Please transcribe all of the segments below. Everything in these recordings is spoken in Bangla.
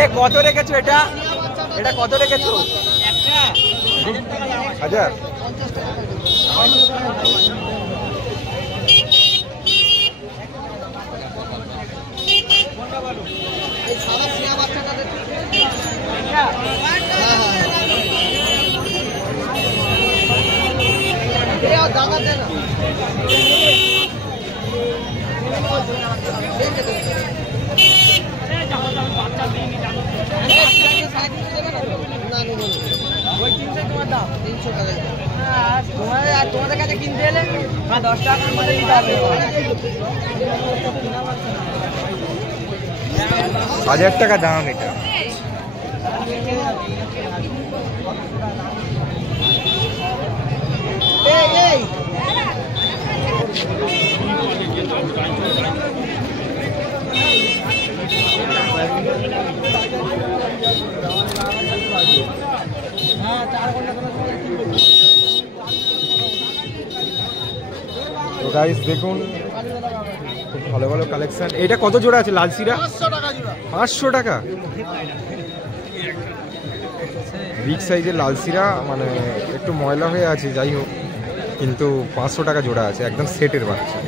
এ কত রেখেছো এটা? এটা কত রেখেছো? 1000। তোমাদের কাছে কিনতে এলে 10 টাকার মধ্যে নিতে হবে। 1000 টাকা দাম এটা। তো গাইস দেখুন খুব ভালো ভালো কালেকশন। এটা কত জোড়া আছে লাল সিরা? 500 টাকা। বিগ সাইজের লাল সিরা, মানে একটু ময়লা হয়ে আছে, যাই হোক, কিন্তু 500 টাকা জোড়া আছে, একদম সেটের বাচ্চা।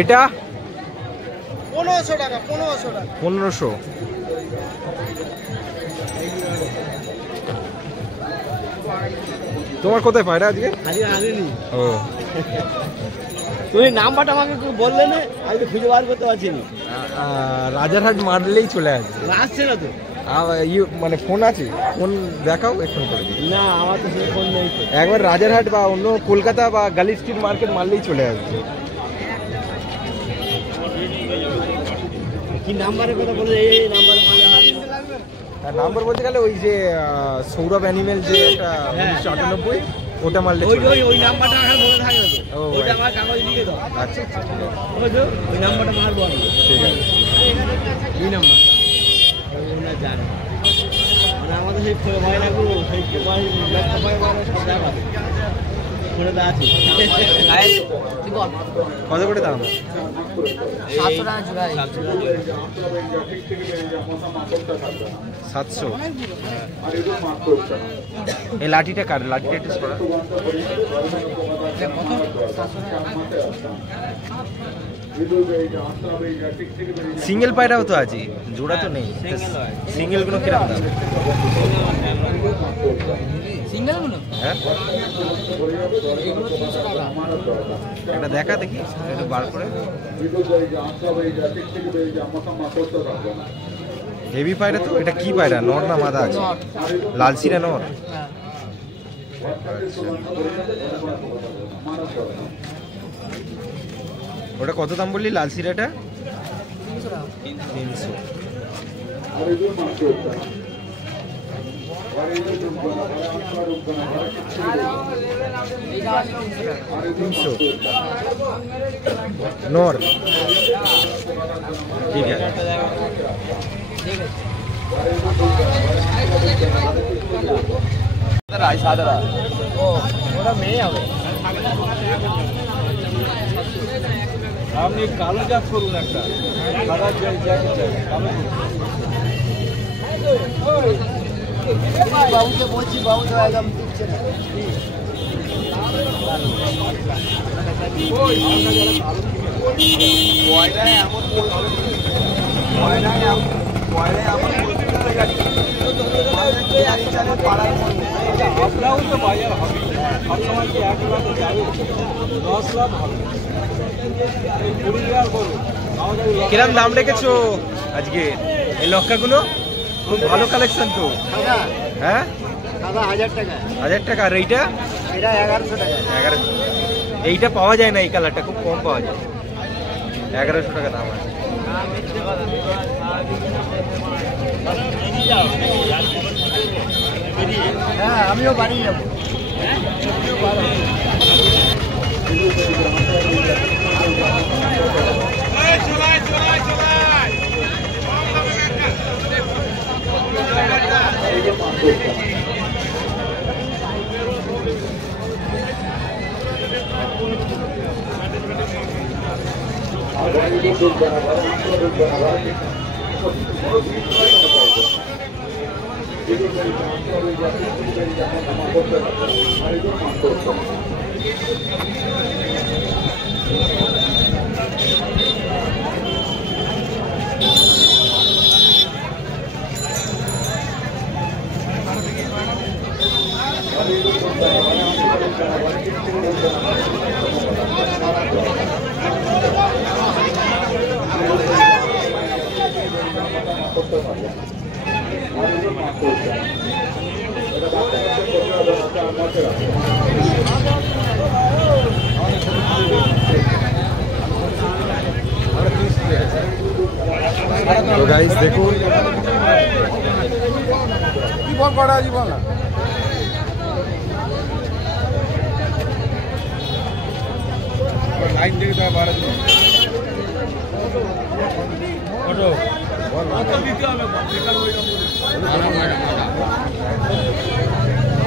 এটা 1500 টাকা। 1500। তোমার কোথায় পায়রা আজকে? ও, তুমি নাম্বারটা আমাকে বললে না, আমি তো খুঁজে বার করতে পারছি না। রাজারহাট মারলেই চলে আসবে। আসছে না তো? মানে ফোন আছে, ফোন দেখাও, এক্ষুনি করে দিই। না, আমার তো সেই ফোন নেই। একবার রাজারহাট বা অন্য কলকাতা বা গালি স্ট্রিট মার্কেট মারলেই চলে আসবে। কি নাম্বারের কথা বলে? এই নাম্বার মারলে হবে। আর নাম্বার বলতে গেলে ওই যে সৌরভ অ্যানিমেল যে একটা 1998, ওটা মারলে ওই নাম্বারটা আমার মনে থাকে না তো। ওটা আমার কাগজ লিখে দাও। আচ্ছা আচ্ছা, ঠিক আছে। ওই নাম্বারটা মারবো আমি। ঠিক আছে। এই নাম্বার ওনা জানে, মানে আমাদের সেই ভয় লাগলো, সেই ভয় সব দেখা ফোনে তো আছে। কত করে দাম? 700 টাকা জোড়া। 700। এই লাঠিটা কার? লাঠিটা একটু সরা। সিঙ্গেল পায়রাও তো আছে, জোড়া তো নেই। সিঙ্গেল গুলো কিরকম দাম? সিঙ্গেল গুলো? হ্যাঁ, এটা দেখা দেখি, একটু বার করে। হেভি পায়রা তো। এটা কি পায়রা, নর না মাদা আছে? লালসিরা নর। ওটা কত দাম বললি লালসিরাটা? 300। नोर ठीक है। আপনি কালো জাত করুন একটা সাদা জ্যাকেট চাই কালো বাবুকে বলছি, বাবু তো একদম দিচ্ছে না। আপনারও তো বাজার হবে, সবসময় কি 1 লাখ যাবে? 10 লাখ হবে। 20 লাখ করুন। কিরম দাম রেখেছো আজকে এই লক্কাগুলো? খুব ভালো কালেকশন তো। হ্যাঁ, 1000 টাকা। 1000 টাকা। আর এইটা? এটা 1100 টাকা। 1100। এইটা পাওয়া যায় না, এই কালারটা খুব কম পাওয়া যায়। 1100 টাকা দাম আছে। হ্যাঁ, আমিও বাড়ি যাবো। তো গাইস দেখুন জীবন করা জীবন না লাইন থেকে তারা বাড়া দিল ফটো কত দিতে হবে বেকার হইলাম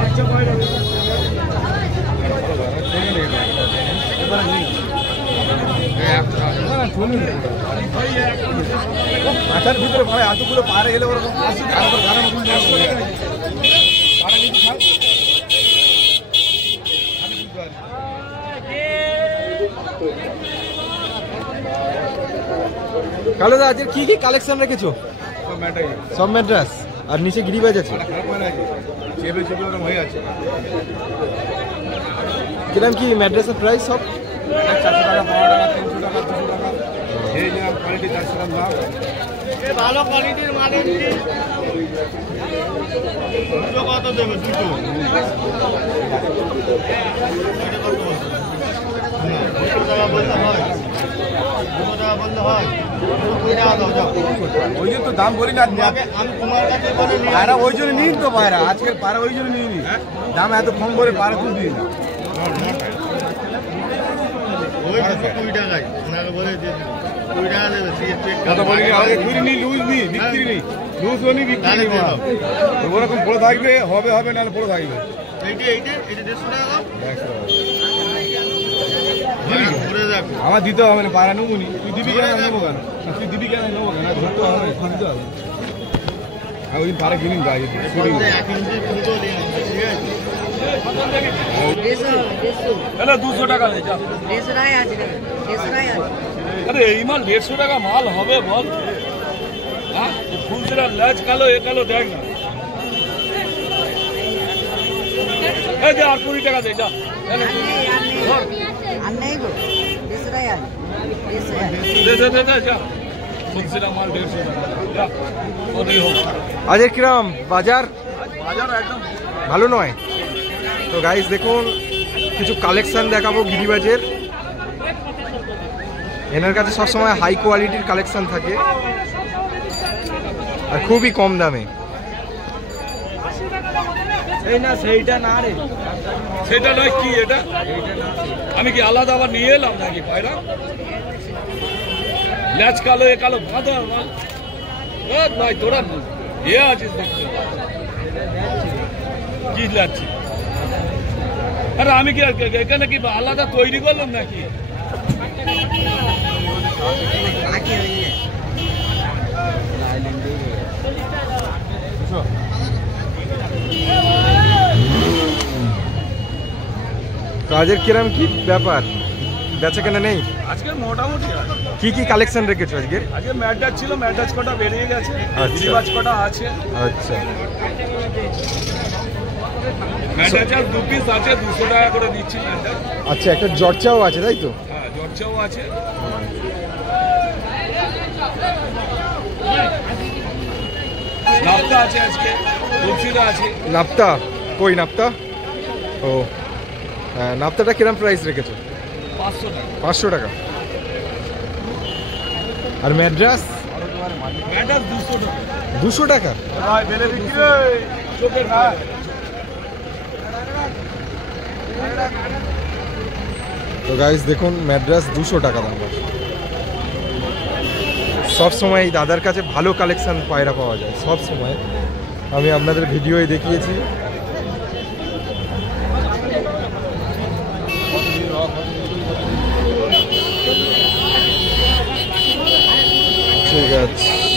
আচ্ছা বাইরে মাথার ভিতরে ভাই এতগুলো পারে গেলে ওরকম কালো দা আজকে কি কি কালেকশন রেখেছো? সব ম্যাড্রাস আর নিচে গিরিবাজ আছে। কিরম কি ম্যাড্রাসের প্রাইস সব? 400 টাকা 5 টাকা 300 টাকা 200 টাকা এই যে কোয়ালিটি 400 টাকা দাম এই ভালো কোয়ালিটির মাল দিচ্ছি দুটো কত দেবে দুটো টাকা বলতে হয় 2 টাকা বলতে হয় 2 টাকা দাও যাও ওই যে তো দাম বলি না আমি তোমার কাছে বলে পায়রা ওই জন্য নিই তো পায়রা আজকের পায়রা ওই জন্য নিই দাম এত কম করে পায়রা তুই দিই না ওই 2 টাকায় ওনাকে বলে দিয়ে 2 টাকা দেবে কথা বলি আগে ঘুরি নি লুজ নি বিক্রি নেই লুজ নি বিক্রি নেই ওরকম পড়ে থাকবে হবে হবে না পড়ে থাকবে এইটা 150 টাকা আমার দিতে হবে না পায়রা নেবো নি তুই দিবি কেন নেবো কেন তুই দিবি কেন নেবো কেন ধরতে হবে দিতে হবে আমি ওই পায়রা কিনিন গাই चलो 200 টাকা ले जा 150 টাকা আছে 150 টাকা আছে अरे এই মাল 150 টাকা মাল হবে বল হ্যাঁ ফুলসরা লাজ কালো এ কালো দেখ না এই যে আর 20 টাকা দে যা আর নেই গো 150 টাকা দে দে দে যা ফুলসরা মাল 150 টাকা যা ওই হোক আজকে কিরম বাজার? বাজার একদম ভালো নয়। তো গাইস দেখুন কিছু কালেকশন দেখাবো গিরিবাজের। এনার কাছে সবসময় হাই কোয়ালিটির কালেকশন থাকে আর খুবই কম দামে। এই না সেইটা না রে সেটা নয় কি এটা আমি কি আলাদা আবার নিয়ে এলাম নাকি পায়রা ল্যাচ কালো এ কালো বাঁধা মাল ভাই তোরা এ আছিস দেখতে কি লাগছে আরে আমি কি এখানে কি আলাদা তৈরি করলাম নাকি বাকি হয়ে যায় তো আজকের কিরম কি ব্যাপার, বেচা কেনা নেই? আজকে মোটামুটি কি কি কালেকশন রেখেছো আজকে? আজকে ম্যাডাস ছিল, ম্যাডাস কটা বেরিয়ে গেছে, আচ্ছা। গিরিবাজ কটা আছে। আচ্ছা ম্যাডাস 2 পিস আছে, 200 টাকা করে দিচ্ছি ম্যাডাস। আচ্ছা একটা জর্চাও আছে তাই তো? হ্যাঁ জর্চাও আছে। নাপ্তা আছে আজকে, তুলসিদা আছে। নাপ্তা কই নাপ্তা? ও হ্যাঁ, নাপ্তাটা কিরম প্রাইস রেখেছো? 500 টাকা। 500 টাকা। আর ম্যাড্রাস? ম্যাডাস 200 টাকা। 200 টাকা? ভাই বেলে বিক্রি রে চোখে না। তো গাইস দেখুন ম্যাড্রাস 200 টাকা দাম। সব সময় এই দাদার কাছে ভালো কালেকশন পায়রা পাওয়া যায়, সব সময় আমি আপনাদের ভিডিওয়ে দেখিয়েছি। ঠিক আছে।